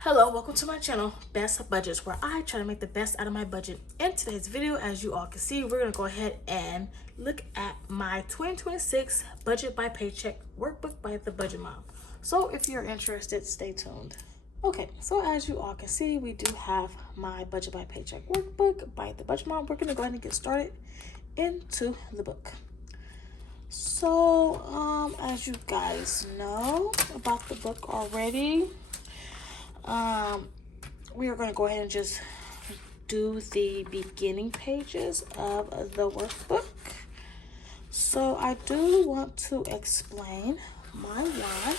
Hello, welcome to my channel, Best Budgets, where I try to make the best out of my budget. In today's video, as you all can see, we're going to go ahead and look at my 2026 Budget by Paycheck Workbook by the Budget Mom. So if you're interested, stay tuned. Okay, so as you all can see, we do have my Budget by Paycheck Workbook by the Budget Mom. We're going to go ahead and get started into the book. So, as you guys know about the book already, we are going to go ahead and just do the beginning pages of the workbook. So I do want to explain my why.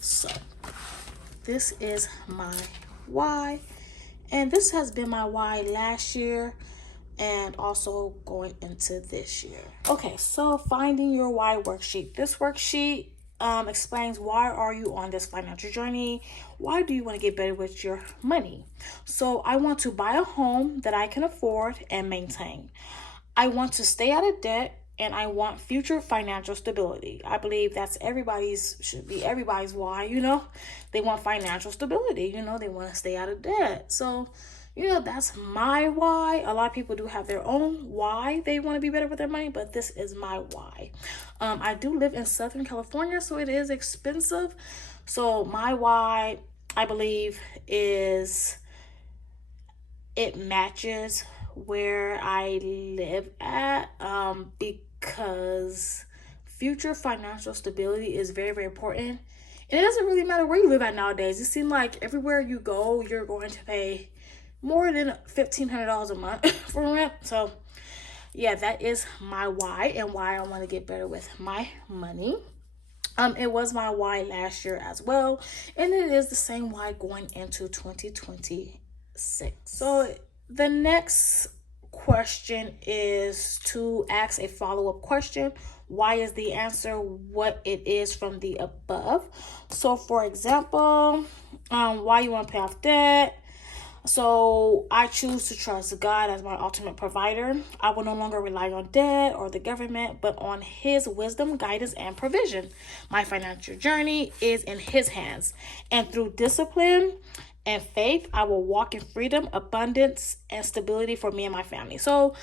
So this is my why, and this has been my why last year and also going into this year. Okay, so finding your why worksheet. This worksheet explains why are you on this financial journey? Why do you want to get better with your money? So I want to buy a home that I can afford and maintain. I want to stay out of debt, and I want future financial stability. I believe that's should be everybody's why, They want financial stability, they want to stay out of debt. So, that's my why. A lot of people do have their own why they want to be better with their money, but this is my why. I do live in Southern California, so it is expensive. So my why, I believe, is it matches where I live at, because future financial stability is very, very important. And it doesn't really matter where you live at nowadays. It seems like everywhere you go, you're going to pay more than $1,500 a month for rent. So yeah, that is my why and why I want to get better with my money. It was my why last year as well, and it is the same why going into 2026. So the next question is to ask a follow-up question. Why is the answer what it is from the above? So for example, why you want to pay off debt? So I choose to trust God as my ultimate provider. I will no longer rely on debt or the government, but on His wisdom, guidance, and provision. My financial journey is in His hands. And through discipline and faith, I will walk in freedom, abundance, and stability for me and my family. So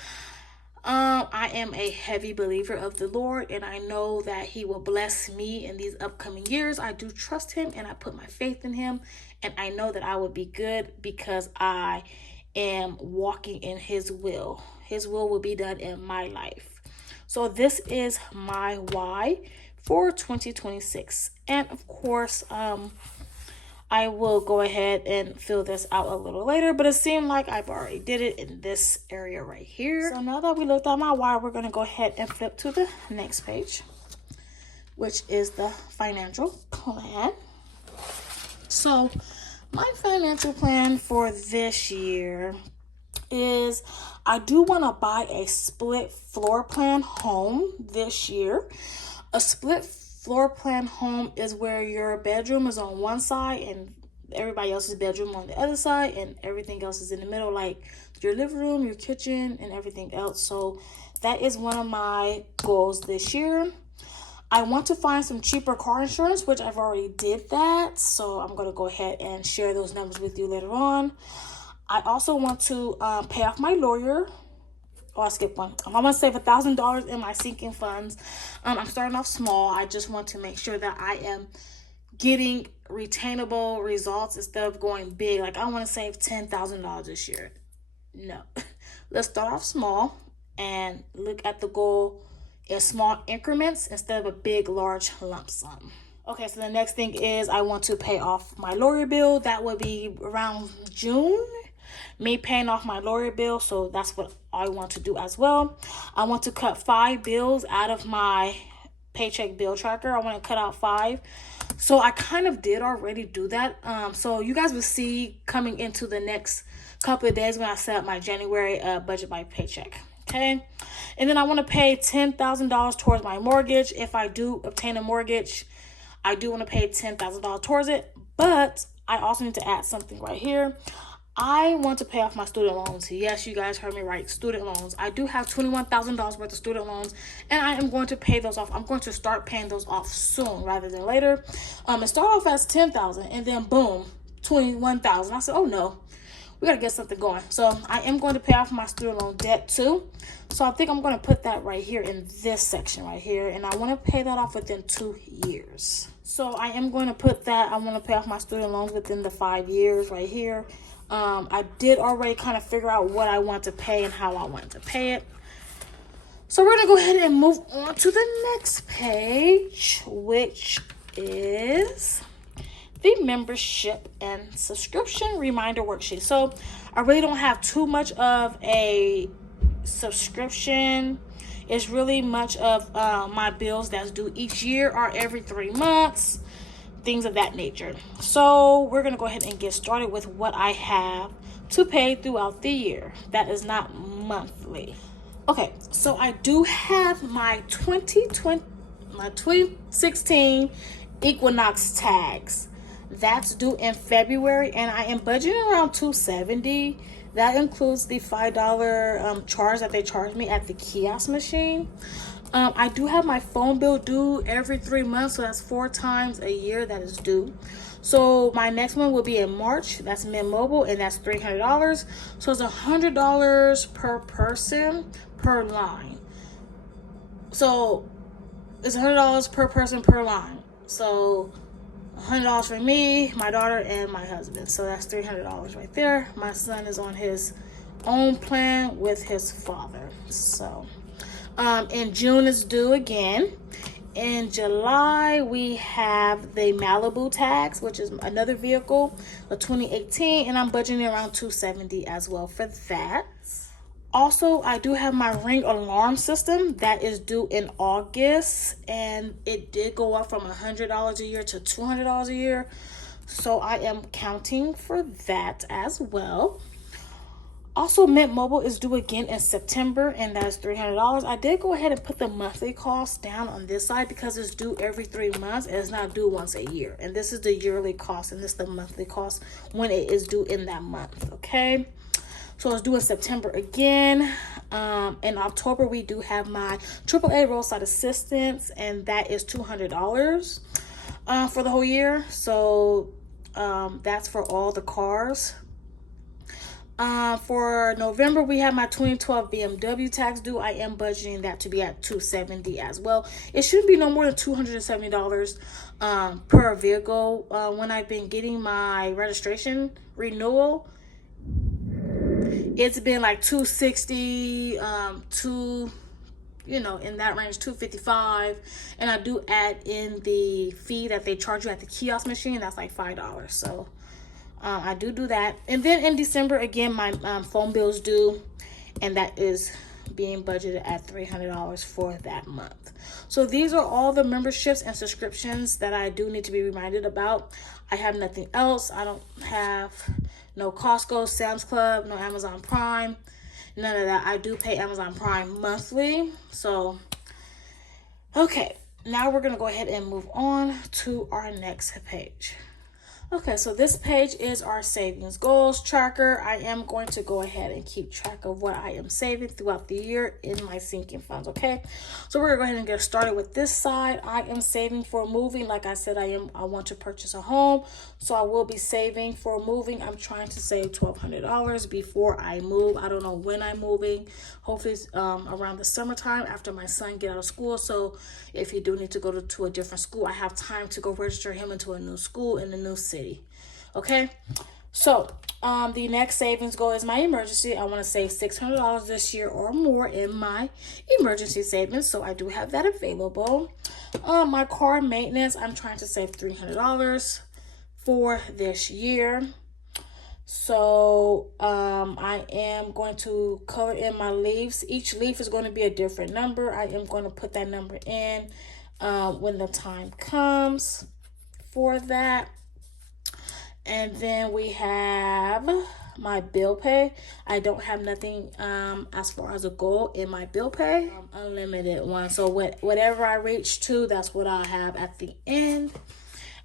I am a heavy believer of the Lord, and I know that He will bless me in these upcoming years. I do trust Him, and I put my faith in Him, and I know that I will be good because I am walking in His will. His will be done in my life. So this is my why for 2026. And of course, I will go ahead and fill this out a little later, but it seemed like I've already did it in this area right here. So now that we looked at my why, we're going to go ahead and flip to the next page, which is the financial plan. So my financial plan for this year is I do want to buy a split floor plan home this year. A split floor plan home is where your bedroom is on one side and everybody else's bedroom on the other side, and everything else is in the middle, like your living room, your kitchen, and everything else. So that is one of my goals this year. I want to find some cheaper car insurance, which I've already did that. So I'm going to go ahead and share those numbers with you later on. I also want to pay off my lawyer. Oh, I skipped one. I want to save $1,000 in my sinking funds. I'm starting off small. I just want to make sure that I am getting retainable results instead of going big. Like, I want to save $10,000 this year. No. Let's start off small and look at the goal in small increments instead of a big, large lump sum. Okay, so the next thing is I want to pay off my lawyer bill. That would be around June. Me paying off my lawyer bill, so that's what I want to do as well. I want to cut 5 bills out of my paycheck bill tracker. I want to cut out 5. So I kind of did already do that. So you guys will see coming into the next couple of days when I set up my January budget by paycheck. Okay, and then I want to pay $10,000 towards my mortgage. If I do obtain a mortgage, I do want to pay $10,000 towards it, but I also need to add something right here. I want to pay off my student loans. Yes, you guys heard me right. Student loans. I do have $21,000 worth of student loans, and I am going to pay those off. I'm going to start paying those off soon rather than later. It started off as $10,000, and then boom, $21,000. I said, oh no, we got to get something going. So I am going to pay off my student loan debt too. So I think I'm going to put that right here in this section right here, and I want to pay that off within 2 years. So I am going to put that. I want to pay off my student loans within the 5 years right here. I did already kind of figure out what I want to pay and how I want to pay it. So we're going to go ahead and move on to the next page, which is the membership and subscription reminder worksheet. So I really don't have too much of a subscription. It's really much of my bills that's due each year or every 3 months. Things of that nature. So we're going to go ahead and get started with what I have to pay throughout the year. That is not monthly. Okay, so I do have my 2016 Equinox tags. That's due in February, and I am budgeting around $270. That includes the $5 charge that they charge me at the kiosk machine. I do have my phone bill due every 3 months, so that's 4 times a year that is due. So my next one will be in March. That's Mint Mobile, and that's $300. So it's $100 per person per line. So it's $100 per person per line. So $100 for me, my daughter, and my husband. So that's $300 right there. My son is on his own plan with his father. So in June is due again. In July, we have the Malibu tags, which is another vehicle, a 2018, and I'm budgeting around $270 as well for that. Also, I do have my Ring alarm system that is due in August, and it did go up from $100 a year to $200 a year. So I am counting for that as well. Also, Mint Mobile is due again in September, and that's $300. I did go ahead and put the monthly cost down on this side because it's due every 3 months and it's not due once a year. And this is the yearly cost, and this is the monthly cost when it is due in that month, okay? So it's due in September again. In October, we do have my AAA roadside assistance, and that is $200 for the whole year. So that's for all the cars. For November, we have my 2012 BMW tax due. I am budgeting that to be at $270 as well. It shouldn't be no more than $270 per vehicle. When I've been getting my registration renewal, it's been like $260, in that range, $255. And I do add in the fee that they charge you at the kiosk machine. That's like $5. So I do that. And then in December, again, my phone bill's due, and that is being budgeted at $300 for that month. So these are all the memberships and subscriptions that I do need to be reminded about. I have nothing else. I don't have no Costco, Sam's Club, no Amazon Prime, none of that. I do pay Amazon Prime monthly. So, okay, now we're going to go ahead and move on to our next page. Okay, so this page is our savings goals tracker. I am going to go ahead and keep track of what I am saving throughout the year in my sinking funds, okay? So we're gonna go ahead and get started with this side. I am saving for moving. Like I said, I want to purchase a home, so I will be saving for moving. I'm trying to save $1,200 before I move. I don't know when I'm moving. Hopefully it's around the summertime after my son get out of school. So if you do need to go to a different school, I have time to go register him into a new school in a new city. Okay, so the next savings goal is my emergency. I want to save $600 this year or more in my emergency savings, so I do have that available. My car maintenance, I'm trying to save $300 for this year. So I am going to color in my leaves. Each leaf is going to be a different number. I am going to put that number in when the time comes for that. And then we have my bill pay. I don't have nothing as far as a goal in my bill pay. Unlimited one. So whatever I reach to, that's what I have at the end.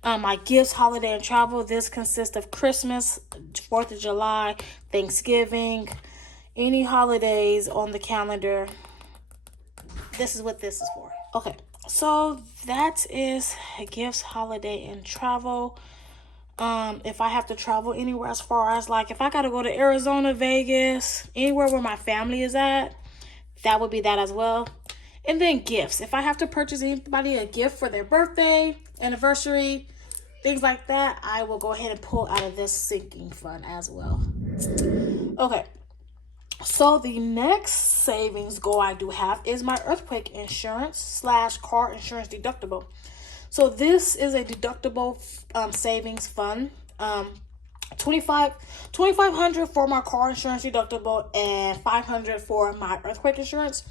My gifts, holiday, and travel. This consists of Christmas, 4th of July, Thanksgiving, any holidays on the calendar. This is what this is for. Okay, so that is gifts, holiday, and travel. If I have to travel anywhere, as far as like if I gotta go to Arizona, Vegas, anywhere where my family is at, that would be that as well. And then gifts. If I have to purchase anybody a gift for their birthday, anniversary, things like that, I will go ahead and pull out of this sinking fund as well. Okay. So the next savings goal I do have is my earthquake insurance / car insurance deductible. So this is a deductible savings fund. $2,500 for my car insurance deductible and $500 for my earthquake insurance.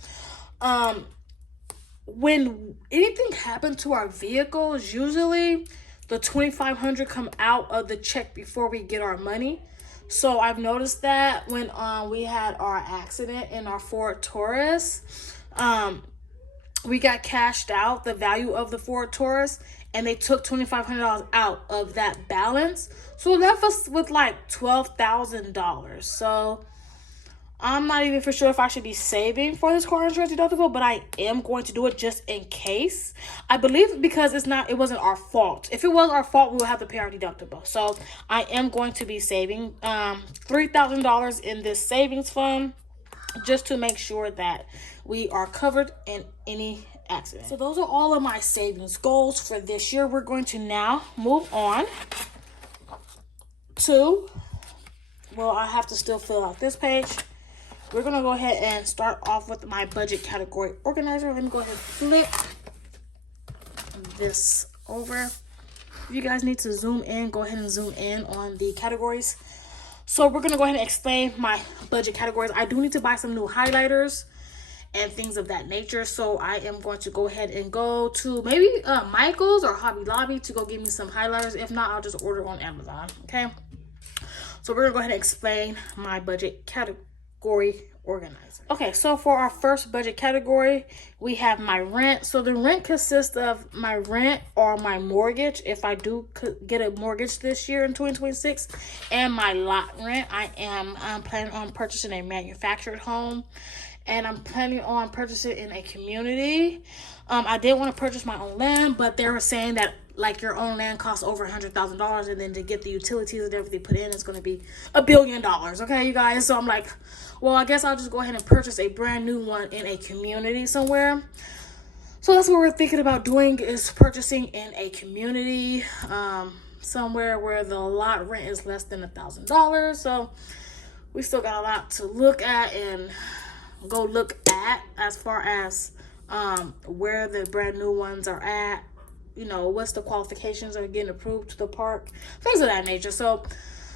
When anything happened to our vehicles, usually the $2,500 come out of the check before we get our money. So I've noticed that when we had our accident in our Ford Taurus, we got cashed out the value of the Ford Taurus, and they took $2,500 out of that balance. So it left us with like $12,000. So I'm not even for sure if I should be saving for this car insurance deductible, but I am going to do it just in case. I believe because it wasn't our fault. If it was our fault, we would have to pay our deductible. So I am going to be saving $3,000 in this savings fund just to make sure that we are covered in any accident. So those are all of my savings goals for this year. We're going to now move on to, well, I have to still fill out this page. We're going to go ahead and start off with my budget category organizer. Let me go ahead and flip this over. If you guys need to zoom in, go ahead and zoom in on the categories. So we're going to go ahead and explain my budget categories. I do need to buy some new highlighters and things of that nature. So I am going to go ahead and go to maybe Michael's or Hobby Lobby to go get me some highlighters. If not, I'll just order on Amazon. Okay. So we're going to go ahead and explain my budget category organizer. Okay, so for our first budget category, we have my rent. So the rent consists of my rent or my mortgage, if I do get a mortgage this year in 2026, and my lot rent. I'm planning on purchasing a manufactured home, and I'm planning on purchasing in a community. I did want to purchase my own land, but they were saying that like your own land costs over $100,000, and then to get the utilities and everything put in, it's going to be $1 billion. Okay, you guys. So I'm like, well, I guess I'll just go ahead and purchase a brand new one in a community somewhere. So that's what we're thinking about doing, is purchasing in a community somewhere where the lot rent is less than $1,000. So we still got a lot to look at and go look at as far as where the brand new ones are at. You know, what's the qualifications of getting approved to the park, things of that nature. So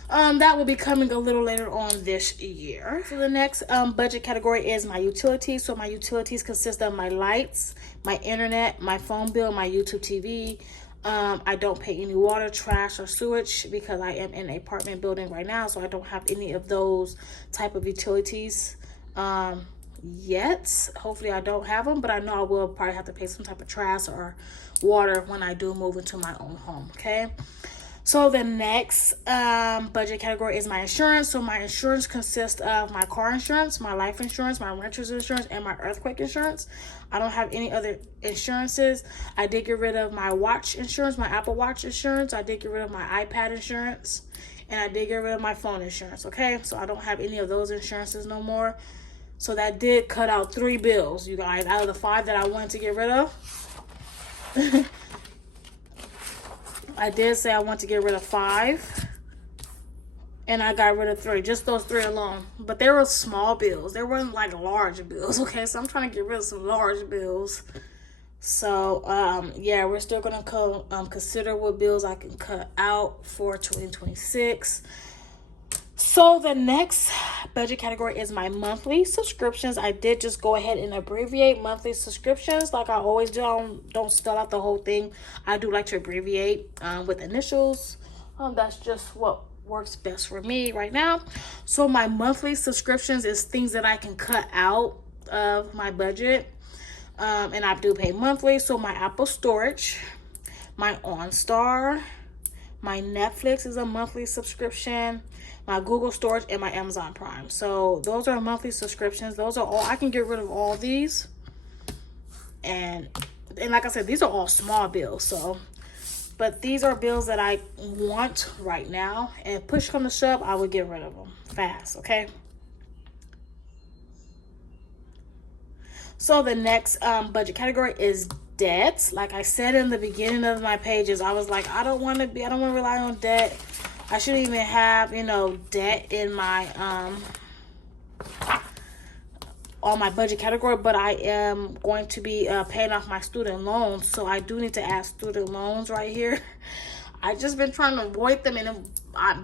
that will be coming a little later on this year. So the next budget category is my utilities. So my utilities consist of my lights, my internet, my phone bill, my YouTube TV. I don't pay any water, trash, or sewage because I am in an apartment building right now, so I don't have any of those type of utilities yet. Hopefully I don't have them, but I know I will probably have to pay some type of trash or water when I do move into my own home. Okay, so the next budget category is my insurance. So my insurance consists of my car insurance, my life insurance, my renter's insurance, and my earthquake insurance. I don't have any other insurances. I did get rid of my watch insurance, my Apple Watch insurance. I did get rid of my iPad insurance, and I did get rid of my phone insurance. Okay, so I don't have any of those insurances no more. So that did cut out 3 bills, you guys, out of the 5 that I wanted to get rid of. I did say I want to get rid of 5, and I got rid of 3, just those 3 alone. But they were small bills. They weren't like large bills. Okay, so I'm trying to get rid of some large bills. So yeah, we're still gonna consider what bills I can cut out for 2026. So the next budget category is my monthly subscriptions. I did just go ahead and abbreviate monthly subscriptions like I always do. I don't spell out the whole thing. I do like to abbreviate with initials. That's just what works best for me right now. So my monthly subscriptions is things that I can cut out of my budget. And I do pay monthly. So my Apple storage, my OnStar, my Netflix is a monthly subscription, my Google Storage, and my Amazon Prime. So those are monthly subscriptions. Those are all. I can get rid of all these. And like I said, these are all small bills. So, but these are bills that I want right now. And push come to shove, I would get rid of them fast, okay? So the next budget category is debt. Like I said in the beginning of my pages, I was like, I don't want to rely on debt. I shouldn't even have, debt in my on my budget category, but I am going to be paying off my student loans. So I do need to add student loans right here. I just been trying to avoid them, and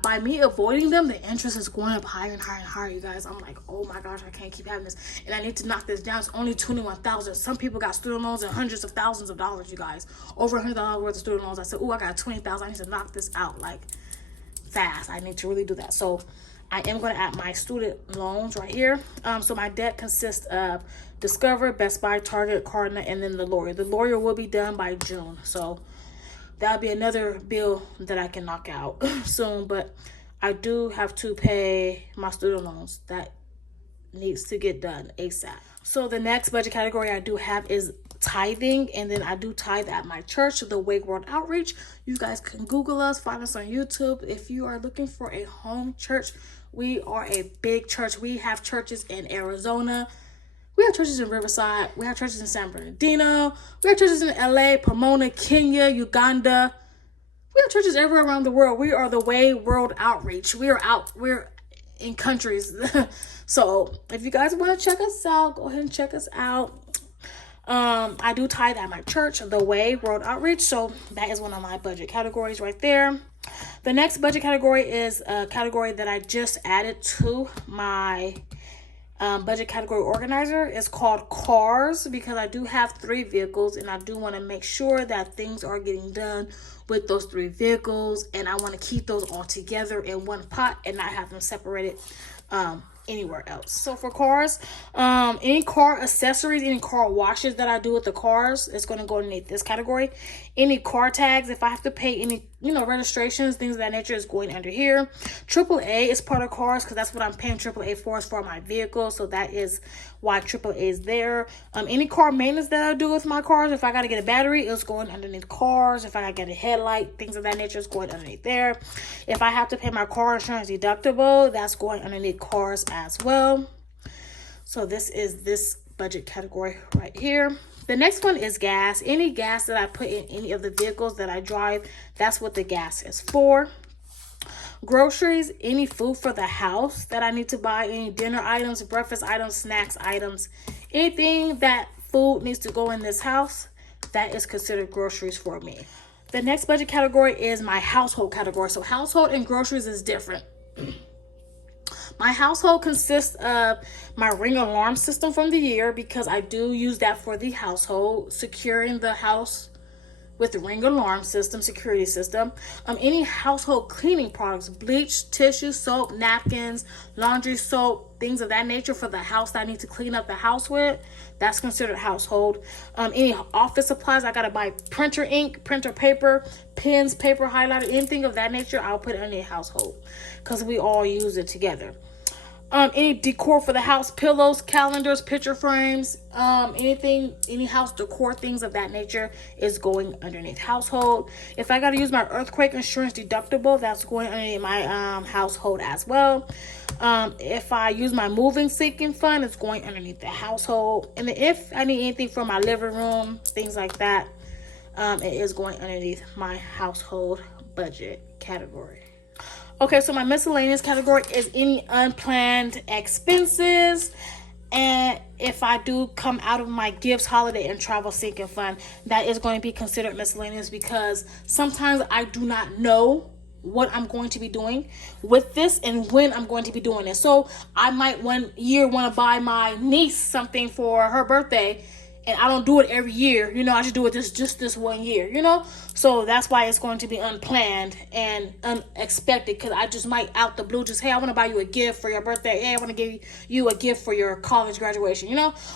by me avoiding them, the interest is going up higher and higher and higher, you guys. I'm like, oh my gosh, I can't keep having this, and I need to knock this down. It's only $21,000. Some people got student loans and hundreds of thousands of dollars, you guys. Over $100 worth of student loans. I said, oh, I got $20,000. I need to knock this out like fast. I need to really do that. So I am going to add my student loans right here. So my debt consists of Discover, Best Buy, Target, Cardinal, and then the lawyer. The lawyer will be done by June. So that'll be another bill that I can knock out soon. But I do have to pay my student loans. That needs to get done ASAP. So the next budget category I do have is tithing, and then I do tithe at my church, the Wake World Outreach. You guys can Google us, find us on YouTube. If you are looking for a home church, we are a big church. We have churches in Arizona. We have churches in Riverside. We have churches in San Bernardino. We have churches in LA, Pomona, Kenya, Uganda. We have churches everywhere around the world. We are the Way World Outreach. We're in countries. So if you guys want to check us out, go ahead and check us out. I do tithe at my church, the Way World Outreach. So that is one of my budget categories right there. The next budget category is a category that I just added to my budget category organizer. It's called cars, because I do have 3 vehicles, and I do want to make sure that things are getting done with those 3 vehicles, and I want to keep those all together in one pot and not have them separated anywhere else. So for cars, any car accessories, any car washes that I do with the cars, it's going to go underneath this category. Any car tags, if I have to pay any registrations, things of that nature, is going under here. AAA is part of cars, because that's what I'm paying AAA for, is for my vehicle. So that is why AAA is there. Any car maintenance that I do with my cars, if I got to get a battery, it's going underneath cars. If I got to get a headlight, things of that nature, is going underneath there. If I have to pay my car insurance deductible, that's going underneath cars as well. So this is this budget category right here. The next one is gas. Any gas that I put in any of the vehicles that I drive, that's what the gas is for. Groceries, any food for the house that I need to buy, any dinner items, breakfast items, snacks items, anything that food needs to go in this house, that is considered groceries for me. The next budget category is my household category. So household and groceries is different. My household consists of my Ring alarm system from the year, because I do use that for the household, securing the house with the Ring alarm system, security system. Any household cleaning products, bleach, tissue, soap, napkins, laundry soap, things of that nature for the house that I need to clean up the house with, that's considered household. Any office supplies, I gotta buy printer ink, printer paper, pens, paper, highlighter, anything of that nature, I'll put it in the household, because we all use it together. Any decor for the house, pillows, calendars, picture frames, any house decor, things of that nature, is going underneath household. If I got to use my earthquake insurance deductible, that's going underneath my household as well. If I use my moving sinking fund, it's going underneath the household. And then if I need anything for my living room, things like that, it is going underneath my household budget category. Okay, so my miscellaneous category is any unplanned expenses. And if I do come out of my gifts, holiday, and travel sinking fund, that is going to be considered miscellaneous, because sometimes I do not know what I'm going to be doing with this and when I'm going to be doing it. So I might one year want to buy my niece something for her birthday, and I don't do it every year. I just do it just this one year, So that's why it's going to be unplanned and unexpected, because I just might out the blue hey, I want to buy you a gift for your birthday. Hey, I want to give you a gift for your college graduation,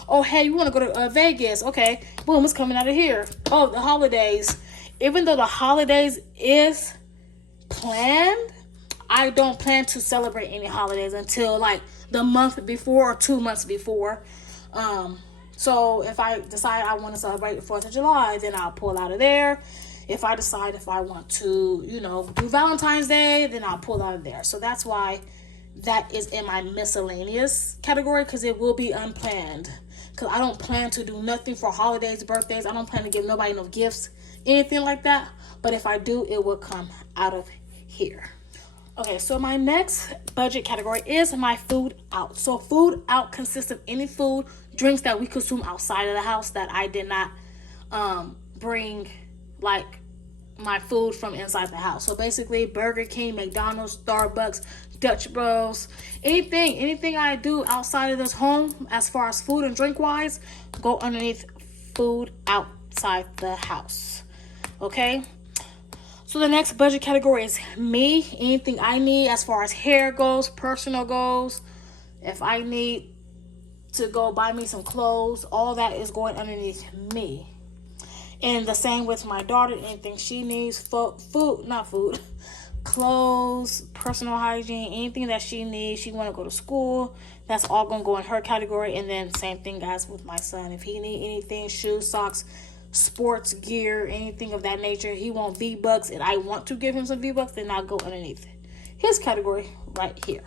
Oh, hey, you want to go to Vegas? Okay, boom, it's coming out of here. Oh, the holidays. even though the holidays is planned, I don't plan to celebrate any holidays until like the month before or 2 months before. So if I decide I want to celebrate the 4th of July, then I'll pull out of there. If I decide if I want to, do Valentine's Day, then I'll pull out of there. So that's why that is in my miscellaneous category, because it will be unplanned. Because I don't plan to do nothing for holidays, birthdays. I don't plan to give nobody no gifts, anything like that. But if I do, it will come out of here. Okay, so my next budget category is my food out. So food out consists of any food, drinks that we consume outside of the house that I did not bring, like my food from inside the house. So basically Burger King, McDonald's, Starbucks, Dutch Bros, anything I do outside of this home as far as food and drink wise, go underneath food outside the house. Okay? So the next budget category is me. Anything I need as far as hair goes, personal goes. If I need to go buy me some clothes, all that is going underneath me. And the same with my daughter. Anything she needs, clothes, personal hygiene, anything that she needs, she want to go to school, that's all going to go in her category. And then same thing, guys, with my son. If he need anything, shoes, socks, sports gear, anything of that nature, he want V-Bucks, and I want to give him some V-Bucks, then I'll go underneath his category right here.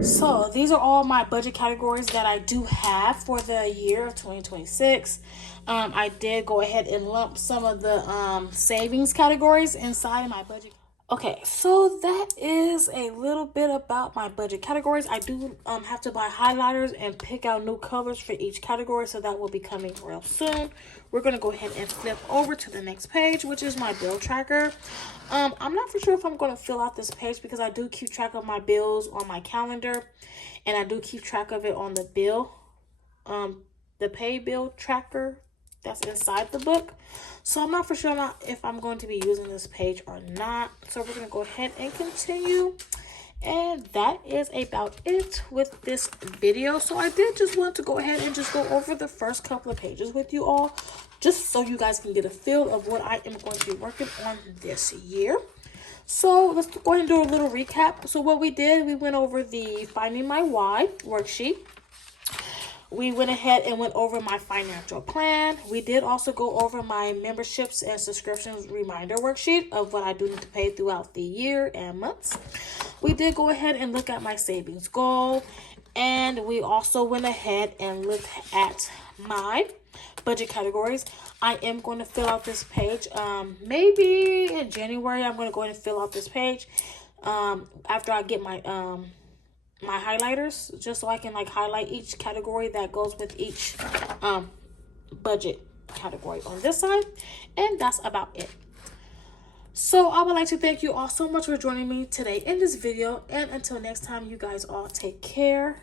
So these are all my budget categories that I do have for the year of 2026. I did go ahead and lump some of the savings categories inside my budget. Okay, so that is a little bit about my budget categories. I do have to buy highlighters and pick out new colors for each category, so that will be coming real soon. We're going to go ahead and flip over to the next page, which is my bill tracker. I'm not for sure if I'm going to fill out this page because I do keep track of my bills on my calendar, and I do keep track of it on the bill, the pay bill tracker that's inside the book. So I'm not for sure if I'm going to be using this page or not. So we're going to go ahead and continue. And that is about it with this video. So I did just want to go ahead and just go over the first couple of pages with you all, just so you guys can get a feel of what I am going to be working on this year. So let's go ahead and do a little recap. So what we did, we went over the Finding My Why worksheet. We went ahead and went over my financial plan. We did also go over my memberships and subscriptions reminder worksheet of what I do need to pay throughout the year and months. We did go ahead and look at my savings goal. And we also went ahead and looked at my budget categories. I am going to fill out this page. Maybe in January, I'm going to go ahead and fill out this page after I get my my highlighters, just so I can like highlight each category that goes with each budget category on this side. And that's about it. So I would like to thank you all so much for joining me today in this video, and until next time, you guys all take care.